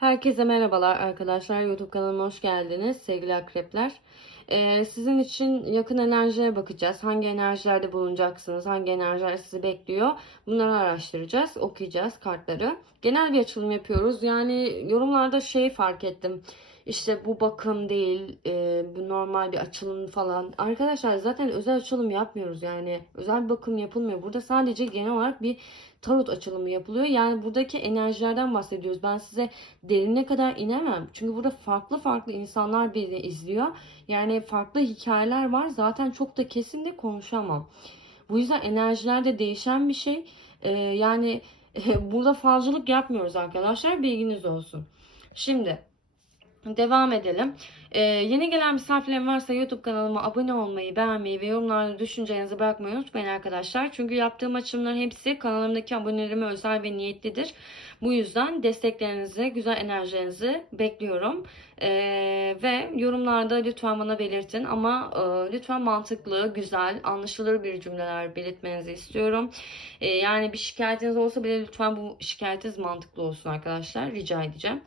Herkese merhabalar arkadaşlar. YouTube kanalıma hoş geldiniz sevgili akrepler. Ee, sizin için yakın enerjiye bakacağız. Hangi enerjilerde bulunacaksınız? Hangi enerjiler sizi bekliyor? Bunları araştıracağız, okuyacağız kartları. Genel bir açılım yapıyoruz. Yani yorumlarda şey fark ettim. İşte bu bakım değil, e, bu normal bir açılım falan. Arkadaşlar zaten özel açılım yapmıyoruz yani. Özel bir bakım yapılmıyor. Burada sadece genel olarak bir tarot açılımı yapılıyor. Yani buradaki enerjilerden bahsediyoruz. Ben size derine kadar inemem. Çünkü burada farklı farklı insanlar beni izliyor. Yani farklı hikayeler var. Zaten çok da kesin de konuşamam. Bu yüzden enerjilerde değişen bir şey. Ee, yani burada falcılık yapmıyoruz arkadaşlar. Bilginiz olsun. Şimdi Devam edelim. Ee, yeni gelen misafirlerim varsa YouTube kanalıma abone olmayı, beğenmeyi ve yorumlarda düşüncelerinizi bırakmayı unutmayın arkadaşlar. Çünkü yaptığım açılımların hepsi kanalımdaki abonelerime özel ve niyetlidir. Bu yüzden desteklerinizi, güzel enerjilerinizi bekliyorum. Ee, ve yorumlarda lütfen bana belirtin ama e, lütfen mantıklı, güzel, anlaşılır bir cümleler belirtmenizi istiyorum. Ee, yani bir şikayetiniz olsa bile lütfen bu şikayetiniz mantıklı olsun arkadaşlar. Rica edeceğim.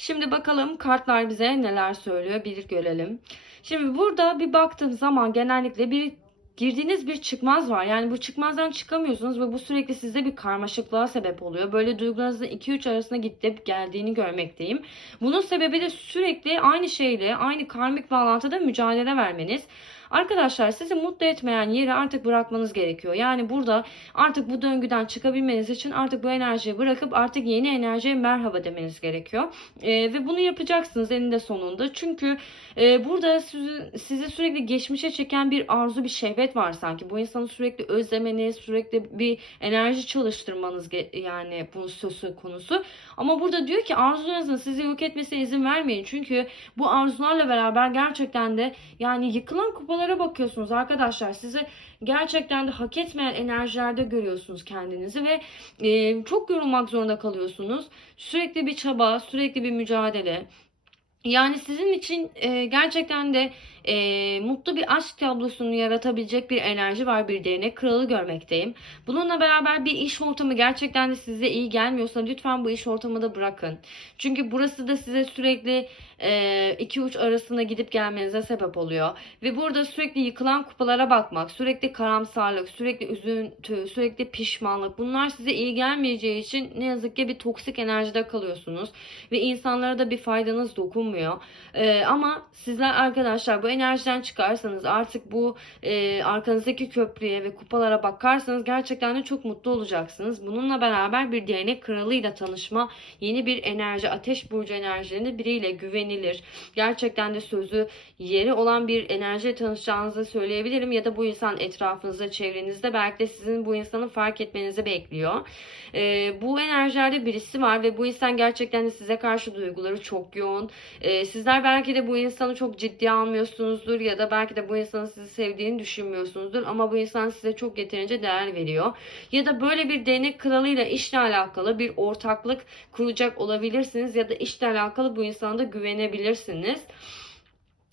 Şimdi bakalım kartlar bize neler söylüyor bir görelim. Şimdi burada bir baktığım zaman genellikle bir girdiğiniz bir çıkmaz var. Yani bu çıkmazdan çıkamıyorsunuz ve bu sürekli sizde bir karmaşıklığa sebep oluyor. Böyle duygularınızın 2-3 arasında gidip geldiğini görmekteyim. Bunun sebebi de sürekli aynı şeyle, aynı karmik bağlantıda mücadele vermeniz. Arkadaşlar sizi mutlu etmeyen yeri artık bırakmanız gerekiyor. Yani burada artık bu döngüden çıkabilmeniz için artık bu enerjiyi bırakıp artık yeni enerjiye merhaba demeniz gerekiyor. Ee, ve bunu yapacaksınız eninde sonunda. Çünkü e, burada sizi, sizi sürekli geçmişe çeken bir arzu, bir şehvet var sanki. Bu insanı sürekli özlemeniz, sürekli bir enerji çalıştırmanız yani bunun sözü konusu. Ama burada diyor ki arzularınızın sizi yok etmesine izin vermeyin. Çünkü bu arzularla beraber gerçekten de yani yıkılan kupalara bakıyorsunuz arkadaşlar. Sizi gerçekten de hak etmeyen enerjilerde görüyorsunuz kendinizi ve e, çok yorulmak zorunda kalıyorsunuz. Sürekli bir çaba, sürekli bir mücadele. Yani sizin için e, gerçekten de e, mutlu bir aşk tablosunu yaratabilecek bir enerji var bir değnek kralı görmekteyim. Bununla beraber bir iş ortamı gerçekten de size iyi gelmiyorsa lütfen bu iş ortamını da bırakın. Çünkü burası da size sürekli iki uç arasında gidip gelmenize sebep oluyor. Ve burada sürekli yıkılan kupalara bakmak, sürekli karamsarlık, sürekli üzüntü, sürekli pişmanlık bunlar size iyi gelmeyeceği için ne yazık ki bir toksik enerjide kalıyorsunuz. Ve insanlara da bir faydanız dokunmuyor. E, ama sizler arkadaşlar bu enerjiden çıkarsanız artık bu e, arkanızdaki köprüye ve kupalara bakarsanız gerçekten de çok mutlu olacaksınız. Bununla beraber bir değnek kralıyla tanışma, yeni bir enerji, ateş burcu enerjilerinde biriyle güvenilir. Gerçekten de sözü yeri olan bir enerjiyle tanışacağınızı söyleyebilirim. Ya da bu insan etrafınızda, çevrenizde belki de sizin bu insanı fark etmenizi bekliyor. E, bu enerjilerde birisi var ve bu insan gerçekten de size karşı duyguları çok yoğun. E, sizler belki de bu insanı çok ciddiye almıyorsunuzdur ya da belki de bu insanın sizi sevdiğini düşünmüyorsunuzdur ama bu insan size çok yeterince değer veriyor. Ya da böyle bir değnek kralıyla işle alakalı bir ortaklık kuracak olabilirsiniz ya da işle alakalı bu insana da güvenebilirsiniz.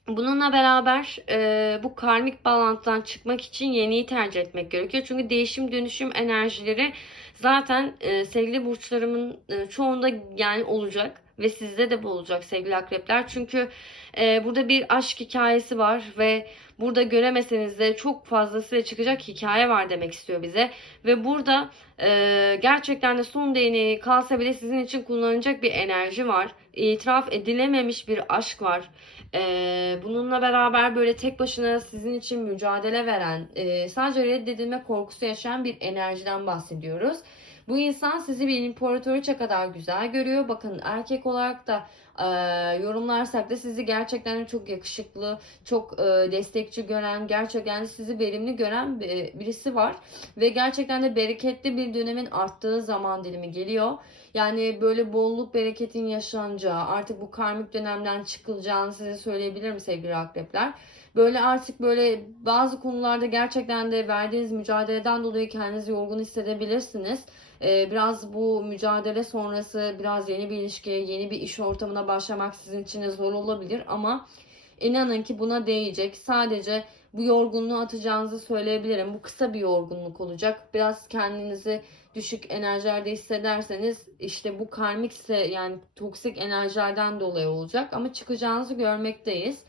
Bununla beraber e, bu karmik bağlantıdan çıkmak için yeniyi tercih etmek gerekiyor. Çünkü değişim dönüşüm enerjileri zaten e, sevgili burçlarımın e, çoğunda yani olacak ve sizde de bu olacak sevgili akrepler. Çünkü e, burada bir aşk hikayesi var ve burada göremeseniz de çok fazlasıyla çıkacak hikaye var demek istiyor bize. Ve burada e, gerçekten de son değneği kalsa bile sizin için kullanılacak bir enerji var. İtiraf edilememiş bir aşk var. Ee, bununla beraber böyle tek başına sizin için mücadele veren, e, sadece reddedilme korkusu yaşayan bir enerjiden bahsediyoruz. Bu insan sizi bir imparatoriçe kadar güzel görüyor. Bakın erkek olarak da e, yorumlarsak da sizi gerçekten çok yakışıklı, çok e, destekçi gören, gerçekten sizi verimli gören birisi var. Ve gerçekten de bereketli bir dönemin arttığı zaman dilimi geliyor. Yani böyle bolluk bereketin yaşanacağı, artık bu karmik dönemden çıkılacağını size söyleyebilirim sevgili akrepler. Böyle artık böyle bazı konularda gerçekten de verdiğiniz mücadeleden dolayı kendinizi yorgun hissedebilirsiniz. Ee, biraz bu mücadele sonrası biraz yeni bir ilişkiye, yeni bir iş ortamına başlamak sizin için zor olabilir ama inanın ki buna değecek. Sadece bu yorgunluğu atacağınızı söyleyebilirim. Bu kısa bir yorgunluk olacak. Biraz kendinizi düşük enerjilerde hissederseniz işte bu karmikse yani toksik enerjilerden dolayı olacak ama çıkacağınızı görmekteyiz.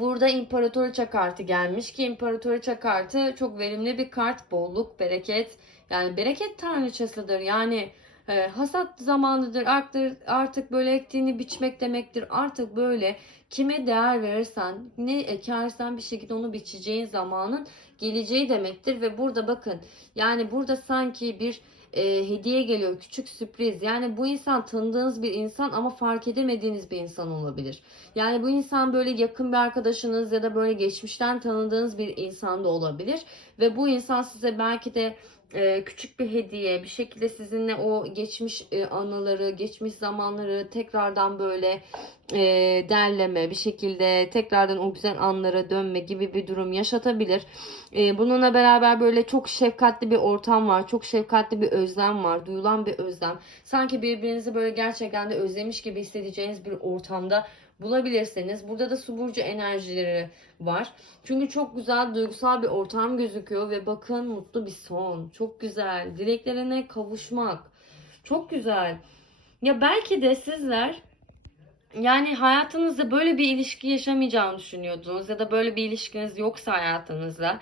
Burada İmparatoriçe kartı gelmiş ki İmparatoriçe kartı çok verimli bir kart. Bolluk, bereket yani bereket tanrıçasıdır. Yani e, hasat zamanıdır artık, artık böyle ektiğini biçmek demektir. Artık böyle kime değer verirsen ne ekersen bir şekilde onu biçeceğin zamanın geleceği demektir. Ve burada bakın yani burada sanki bir e, hediye geliyor küçük sürpriz. Yani bu insan tanıdığınız bir insan ama fark edemediğiniz bir insan olabilir. Yani bu insan böyle yakın bir arkadaşınız ya da böyle geçmişten tanıdığınız bir insan da olabilir. Ve bu insan size belki de e, küçük bir hediye bir şekilde sizinle o geçmiş e, anıları, geçmiş zamanları tekrardan böyle e, derleme bir şekilde tekrardan o güzel anlara dönme gibi bir durum yaşatabilir. E, bununla beraber böyle çok şefkatli bir ortam var. Çok şefkatli bir özlem var. Duyulan bir özlem. Sanki birbirinizi böyle gerçekten de özlemiş gibi hissedeceğiniz bir ortamda bulabilirsiniz. Burada da su burcu enerjileri var. Çünkü çok güzel duygusal bir ortam gözüküyor ve bakın mutlu bir son. Çok güzel. Dileklerine kavuşmak. Çok güzel. Ya belki de sizler yani hayatınızda böyle bir ilişki yaşamayacağını düşünüyordunuz ya da böyle bir ilişkiniz yoksa hayatınızda.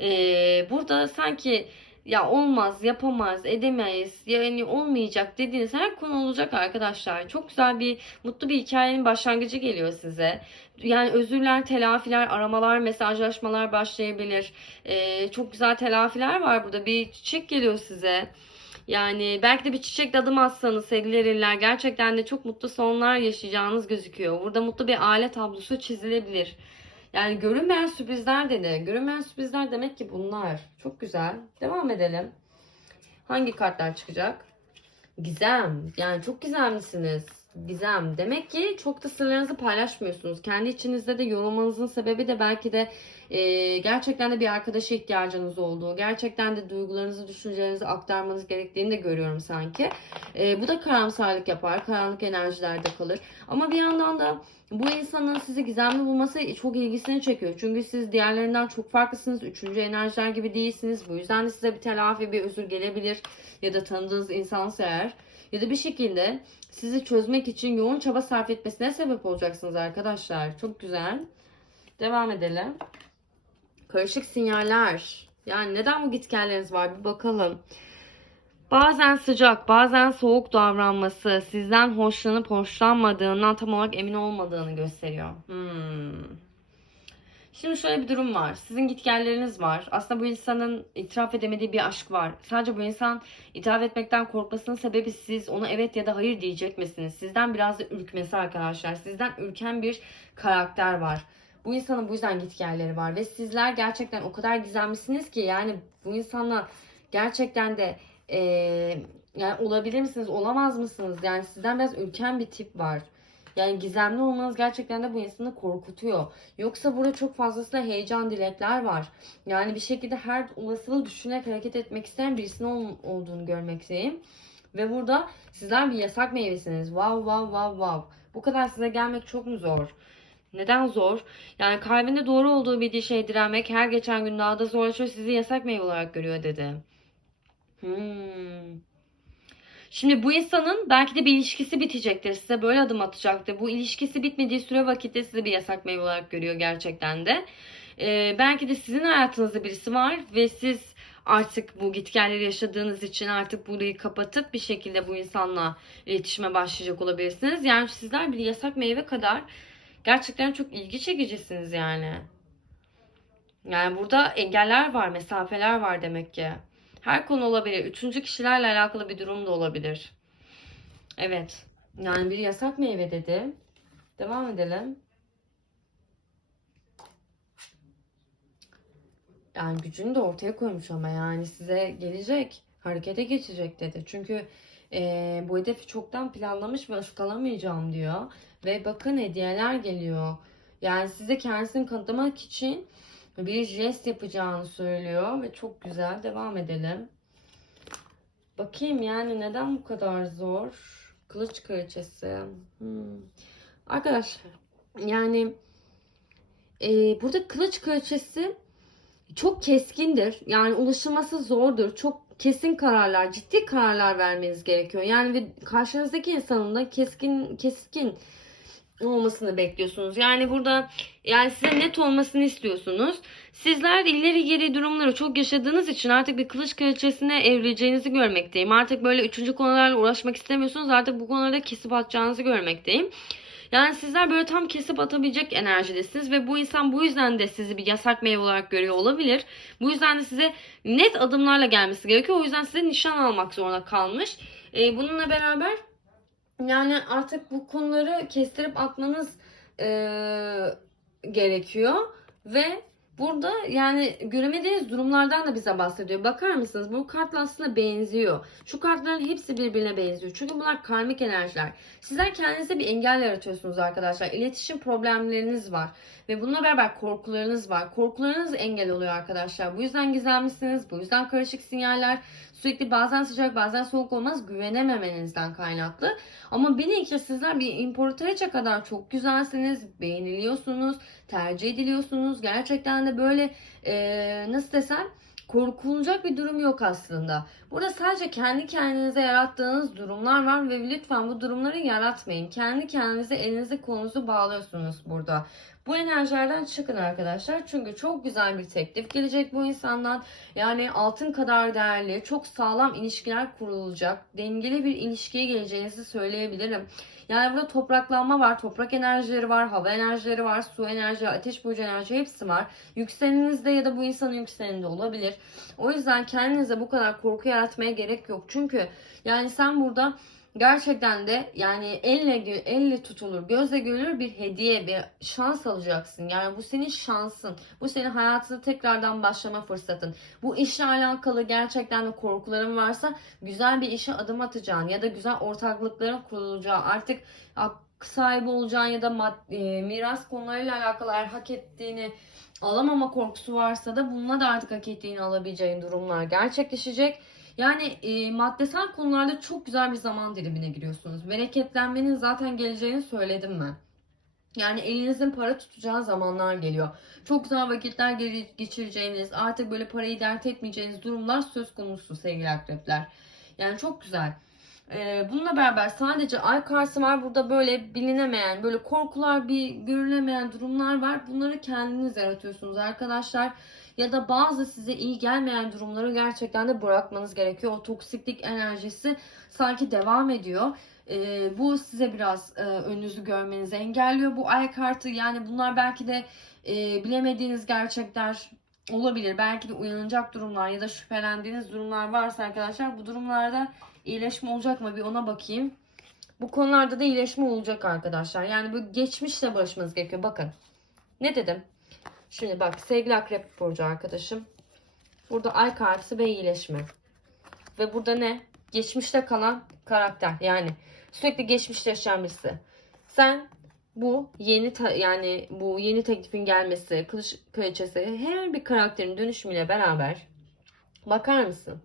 Ee, burada sanki ya olmaz, yapamaz, edemeyiz, yani olmayacak dediğiniz her konu olacak arkadaşlar. Çok güzel bir, mutlu bir hikayenin başlangıcı geliyor size. Yani özürler, telafiler, aramalar, mesajlaşmalar başlayabilir. Ee, çok güzel telafiler var burada. Bir çiçek geliyor size. Yani belki de bir çiçek adım atsanız sevgili eriller gerçekten de çok mutlu sonlar yaşayacağınız gözüküyor. Burada mutlu bir aile tablosu çizilebilir. Yani görünmeyen sürprizler dedi. Görünmeyen sürprizler demek ki bunlar. Çok güzel. Devam edelim. Hangi kartlar çıkacak? Gizem. Yani çok gizemlisiniz. Gizem. Demek ki çok da sırlarınızı paylaşmıyorsunuz. Kendi içinizde de yorulmanızın sebebi de belki de e, gerçekten de bir arkadaşa ihtiyacınız olduğu, gerçekten de duygularınızı, düşüncelerinizi aktarmanız gerektiğini de görüyorum sanki. E, bu da karamsarlık yapar, karanlık enerjilerde kalır. Ama bir yandan da bu insanın sizi gizemli bulması çok ilgisini çekiyor. Çünkü siz diğerlerinden çok farklısınız. Üçüncü enerjiler gibi değilsiniz. Bu yüzden de size bir telafi, bir özür gelebilir. Ya da tanıdığınız insansa eğer. Ya da bir şekilde sizi çözmek için yoğun çaba sarf etmesine sebep olacaksınız arkadaşlar. Çok güzel. Devam edelim. Karışık sinyaller. Yani neden bu gitgelleriniz var bir bakalım. Bazen sıcak, bazen soğuk davranması sizden hoşlanıp hoşlanmadığından tam olarak emin olmadığını gösteriyor. Hmm. Şimdi şöyle bir durum var. Sizin gitgelleriniz var. Aslında bu insanın itiraf edemediği bir aşk var. Sadece bu insan itiraf etmekten korkmasının sebebi siz ona evet ya da hayır diyecek misiniz? Sizden biraz da ürkmesi arkadaşlar. Sizden ürken bir karakter var. Bu insanın bu yüzden gitgelleri var. Ve sizler gerçekten o kadar gizemlisiniz ki yani bu insanla gerçekten de e, yani olabilir misiniz, olamaz mısınız? Yani sizden biraz ürken bir tip var. Yani gizemli olmanız gerçekten de bu insanı korkutuyor. Yoksa burada çok fazlasıyla heyecan, dilekler var. Yani bir şekilde her olasılığı düşünerek hareket etmek isteyen birisinin ol- olduğunu görmekteyim. Ve burada sizler bir yasak meyvesiniz. Wow wow wow wow. Bu kadar size gelmek çok mu zor? Neden zor? Yani kalbinde doğru olduğu bir şey direnmek her geçen gün daha da zorlaşıyor. Sizi yasak meyve olarak görüyor dedi. Hmm. Şimdi bu insanın belki de bir ilişkisi bitecektir. Size böyle adım atacaktır. Bu ilişkisi bitmediği süre vakitte sizi bir yasak meyve olarak görüyor gerçekten de. Ee, belki de sizin hayatınızda birisi var ve siz artık bu gitgelleri yaşadığınız için artık burayı kapatıp bir şekilde bu insanla iletişime başlayacak olabilirsiniz. Yani sizler bir yasak meyve kadar gerçekten çok ilgi çekicisiniz yani. Yani burada engeller var, mesafeler var demek ki. Her konu olabilir. Üçüncü kişilerle alakalı bir durum da olabilir. Evet. Yani bir yasak meyve dedi. Devam edelim. Yani gücünü de ortaya koymuş ama yani size gelecek. Harekete geçecek dedi. Çünkü eee, bu hedefi çoktan planlamış ve ıskalamayacağım diyor. Ve bakın hediyeler geliyor. Yani size kendisini kanıtlamak için bir jest yapacağını söylüyor ve çok güzel. Devam edelim. Bakayım yani neden bu kadar zor? Kılıç kraliçesi. Hmm. Arkadaşlar yani e, burada kılıç kraliçesi çok keskindir. Yani ulaşılması zordur. Çok kesin kararlar, ciddi kararlar vermeniz gerekiyor. Yani ve karşınızdaki insanın da keskin keskin olmasını bekliyorsunuz. Yani burada yani size net olmasını istiyorsunuz. Sizler ileri geri durumları çok yaşadığınız için artık bir kılıç kraliçesine evrileceğinizi görmekteyim. Artık böyle üçüncü konularla uğraşmak istemiyorsunuz. Artık bu konularda kesip atacağınızı görmekteyim. Yani sizler böyle tam kesip atabilecek enerjidesiniz ve bu insan bu yüzden de sizi bir yasak meyve olarak görüyor olabilir. Bu yüzden de size net adımlarla gelmesi gerekiyor. O yüzden size nişan almak zorunda kalmış. Ee, bununla beraber yani artık bu konuları kestirip atmanız eee, gerekiyor ve burada yani göremediğiniz durumlardan da bize bahsediyor. Bakar mısınız? Bu kartla aslında benziyor. Şu kartların hepsi birbirine benziyor. Çünkü bunlar karmik enerjiler. Sizler kendinize bir engel yaratıyorsunuz arkadaşlar. İletişim problemleriniz var. Ve bununla beraber korkularınız var. Korkularınız engel oluyor arkadaşlar. Bu yüzden gizemlisiniz. Bu yüzden karışık sinyaller. Sürekli bazen sıcak bazen soğuk olmaz güvenememenizden kaynaklı. Ama bilin ki sizler bir imparatoriçe kadar çok güzelsiniz, beğeniliyorsunuz, tercih ediliyorsunuz. Gerçekten de böyle eee, nasıl desem korkulacak bir durum yok aslında. Burada sadece kendi kendinize yarattığınız durumlar var ve lütfen bu durumları yaratmayın. Kendi kendinize elinizi kolunuzu bağlıyorsunuz burada. Bu enerjilerden çıkın arkadaşlar. Çünkü çok güzel bir teklif gelecek bu insandan. Yani altın kadar değerli, çok sağlam ilişkiler kurulacak. Dengeli bir ilişkiye geleceğinizi söyleyebilirim. Yani burada topraklanma var, toprak enerjileri var, hava enerjileri var, su enerjileri, ateş burcu enerji hepsi var. Yükselenizde ya da bu insanın yükseleninde olabilir. O yüzden kendinize bu kadar korku yaratmaya gerek yok. Çünkü yani sen burada gerçekten de yani elle elle tutulur, gözle görülür bir hediye, bir şans alacaksın. Yani bu senin şansın. Bu senin hayatını tekrardan başlama fırsatın. Bu işle alakalı gerçekten de korkuların varsa güzel bir işe adım atacağın ya da güzel ortaklıkların kurulacağı artık sahibi olacağın ya da mad- e, miras konularıyla alakalı eğer hak ettiğini alamama korkusu varsa da bununla da artık hak ettiğini alabileceğin durumlar gerçekleşecek. Yani e, maddesel konularda çok güzel bir zaman dilimine giriyorsunuz. Bereketlenmenin zaten geleceğini söyledim ben. Yani elinizin para tutacağı zamanlar geliyor. Çok güzel vakitler geçireceğiniz, artık böyle parayı dert etmeyeceğiniz durumlar söz konusu sevgili akrepler. Yani çok güzel. Ee, bununla beraber sadece ay karşı var. Burada böyle bilinemeyen, böyle korkular, bir görülemeyen durumlar var. Bunları kendiniz yaratıyorsunuz arkadaşlar. Ya da bazı size iyi gelmeyen durumları gerçekten de bırakmanız gerekiyor. O toksiklik enerjisi sanki devam ediyor. Ee, bu size biraz e, önünüzü görmenizi engelliyor. Bu ay kartı yani bunlar belki de e, bilemediğiniz gerçekler olabilir. Belki de uyanacak durumlar ya da şüphelendiğiniz durumlar varsa arkadaşlar bu durumlarda iyileşme olacak mı bir ona bakayım. Bu konularda da iyileşme olacak arkadaşlar. Yani bu geçmişle barışmanız gerekiyor. Bakın. Ne dedim? Şimdi bak sevgili akrep burcu arkadaşım. Burada ay kartı ve iyileşme. Ve burada ne? Geçmişte kalan karakter. Yani sürekli geçmişte yaşayan birisi. Sen bu yeni yani bu yeni teklifin gelmesi, kılıç kraliçesi her bir karakterin dönüşümüyle beraber bakar mısın?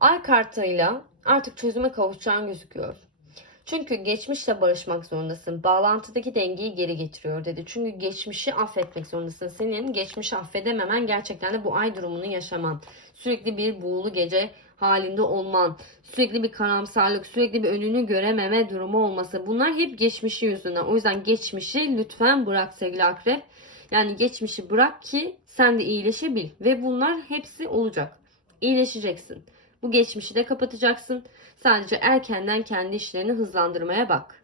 Ay kartıyla artık çözüme kavuşacağın gözüküyor. Çünkü geçmişle barışmak zorundasın. Bağlantıdaki dengeyi geri getiriyor dedi. Çünkü geçmişi affetmek zorundasın. Senin geçmişi affedememen gerçekten de bu ay durumunu yaşaman. Sürekli bir buğulu gece halinde olman, sürekli bir karamsarlık, sürekli bir önünü görememe durumu olması. Bunlar hep geçmişi yüzünden. O yüzden geçmişi lütfen bırak sevgili akrep. Yani geçmişi bırak ki sen de iyileşebil. Ve bunlar hepsi olacak. İyileşeceksin. Bu geçmişi de kapatacaksın. Sadece erkenden kendi işlerini hızlandırmaya bak.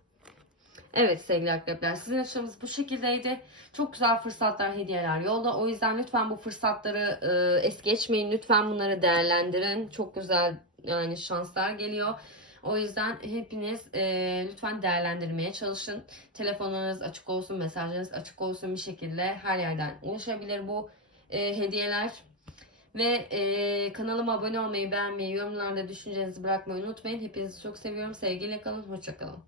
Evet sevgili akrepler sizin açılımınız bu şekildeydi. Çok güzel fırsatlar, hediyeler yolda. O yüzden lütfen bu fırsatları e, es geçmeyin. Lütfen bunları değerlendirin. Çok güzel yani şanslar geliyor. O yüzden hepiniz e, lütfen değerlendirmeye çalışın. Telefonunuz açık olsun, mesajlarınız açık olsun bir şekilde her yerden ulaşabilir bu e, hediyeler. Ve e, kanalıma abone olmayı, beğenmeyi, yorumlarda düşüncelerinizi bırakmayı unutmayın. Hepinizi çok seviyorum. Sevgiyle kalın, hoşça kalın.